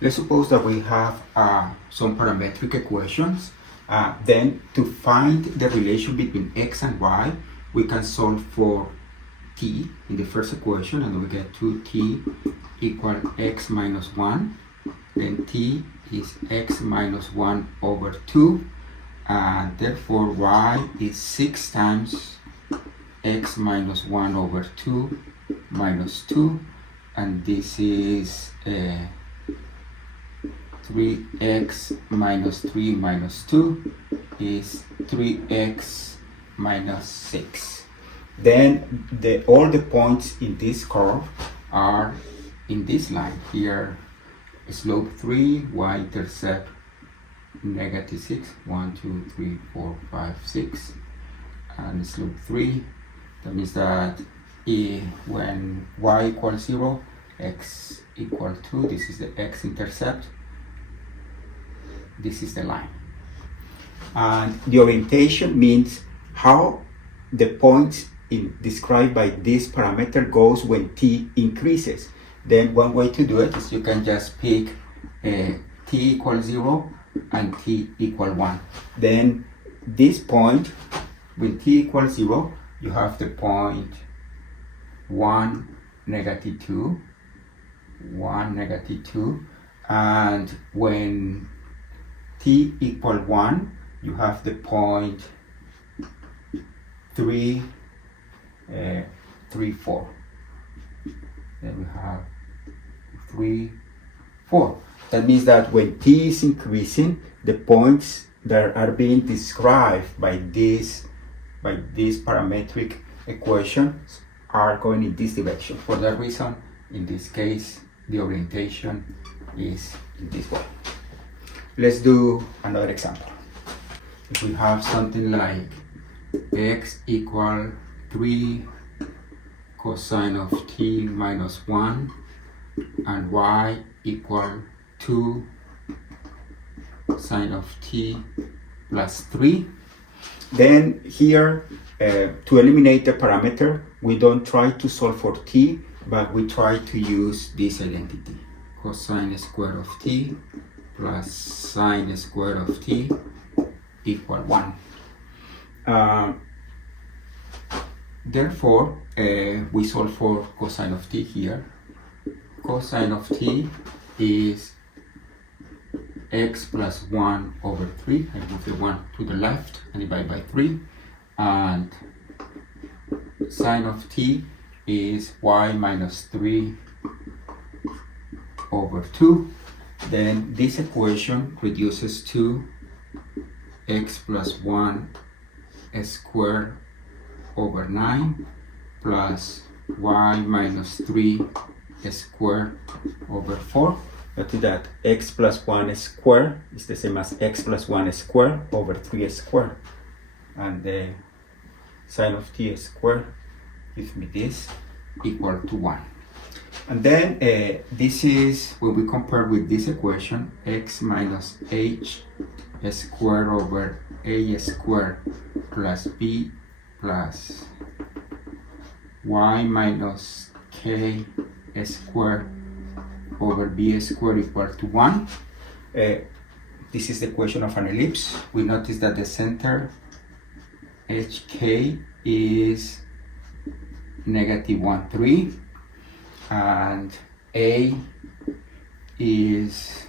Let's suppose that we have some parametric equations. Then to find the relation between x and y, we can solve for t in the first equation, and we get 2t equal x minus 1. Then t is x minus 1 over 2, and therefore y is 6 times x minus 1 over 2 minus 2, and this is 3x minus 3 minus 2 is 3x minus 6. Then all the points in this curve are in this line here. Slope 3, y-intercept negative 6, 1, 2, 3, 4, 5, 6, and slope 3. That means that when y equals 0, x equals 2, this is the x-intercept, this is the line. And the orientation means how the points described by this parameter goes when t increases. Then one way to do it is you can just pick t equals 0 and t equal 1. Then this point, when t equals 0, you have the point 1, negative 2, 1, negative 2, and when t equal 1, you have the point 3, 3, 4. Then we have 3, 4. That means that when t is increasing, the points that are being described by this parametric equations are going in this direction. For that reason, in this case, the orientation is in this way. Let's do another example. If we have something like x equal 3 cosine of t minus 1 and y equal 2 sine of t plus 3. Then here, to eliminate the parameter, we don't try to solve for t, but we try to use this identity. Cosine square of t plus sine square of t equal 1. Therefore, we solve for cosine of t here. Cosine of t is x plus 1 over 3. I move the 1 to the left and divide by 3. And sine of t is y minus 3 over 2. Then this equation reduces to x plus 1 squared over 9 plus y minus 3 squared over 4. Notice that x plus 1 squared is the same as x plus 1 squared over 3 squared. And the sine of t squared gives me this equal to 1. And then this is when we compare with this equation, x minus h squared over a squared plus b plus y minus k squared over b squared equal to 1. This is the equation of an ellipse. We notice that the center hk is negative 1, 3, and a is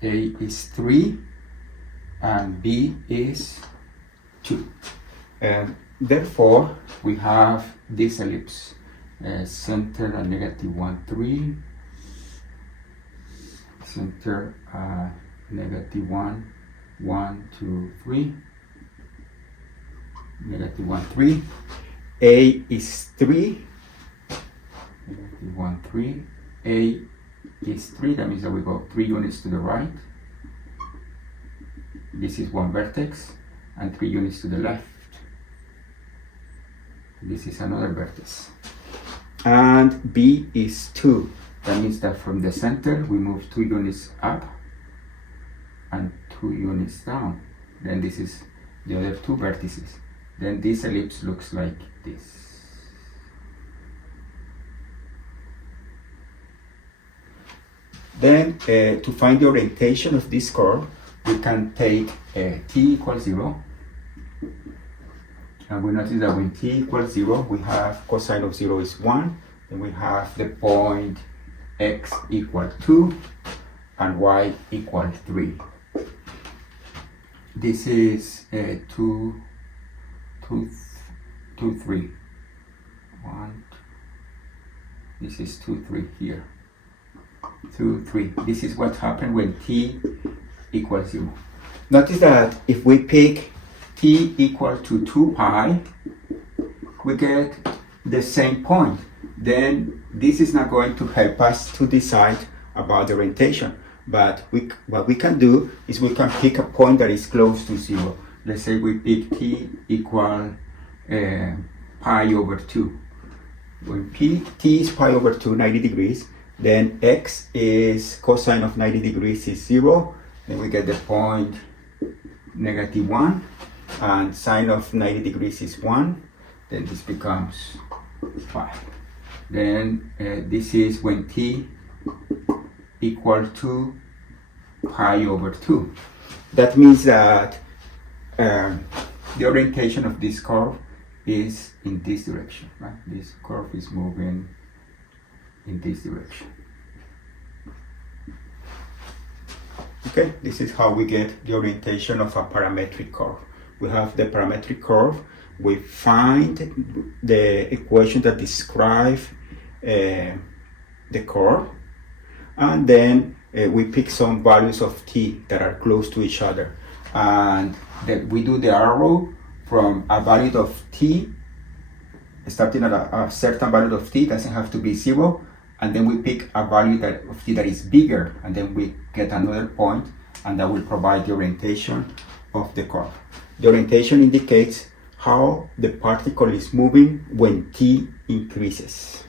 3 and b is 2. Therefore, we have this ellipse, center at negative 1, 3, center negative 1, 1, 2, 3, negative 1, 3. A is 3, negative 1, 3. A is 3, that means that we go 3 units to the right. This is one vertex, and 3 units to the left. This is another vertex. And B is 2. That means that from the center we move 2 units up and 2 units down. Then this is the other 2 vertices. Then this ellipse looks like this. Then to find the orientation of this curve, we can take t equals 0. And we notice that when t equals 0, we have cosine of 0 is 1. Then we have the point x equal 2 and y equal 3. This is 2, 3. 1. This is 2, 3 here. 2, 3. This is what happened when t equals 0. Notice that if we pick t equal to 2 pi, we get the same point. Then this is not going to help us to decide about the orientation. But what we can do is we can pick a point that is close to 0. Let's say we pick t equal pi over 2. When t is pi over 2, 90 degrees, then x is cosine of 90 degrees is 0. Then we get the point -1, and sine of 90 degrees is 1. Then this becomes 5. Then this is when t equal to pi over 2. That means that the orientation of this curve is in this direction, right? This curve is moving in this direction. Okay, this is how we get the orientation of a parametric curve. We have the parametric curve, we find the equation that describe the curve, and then we pick some values of t that are close to each other, and then we do the arrow from a value of t, starting at a certain value of t, doesn't have to be 0, and then we pick a value of t that is bigger, and then we get another point, and that will provide the orientation of the curve. The orientation indicates how the particle is moving when t increases.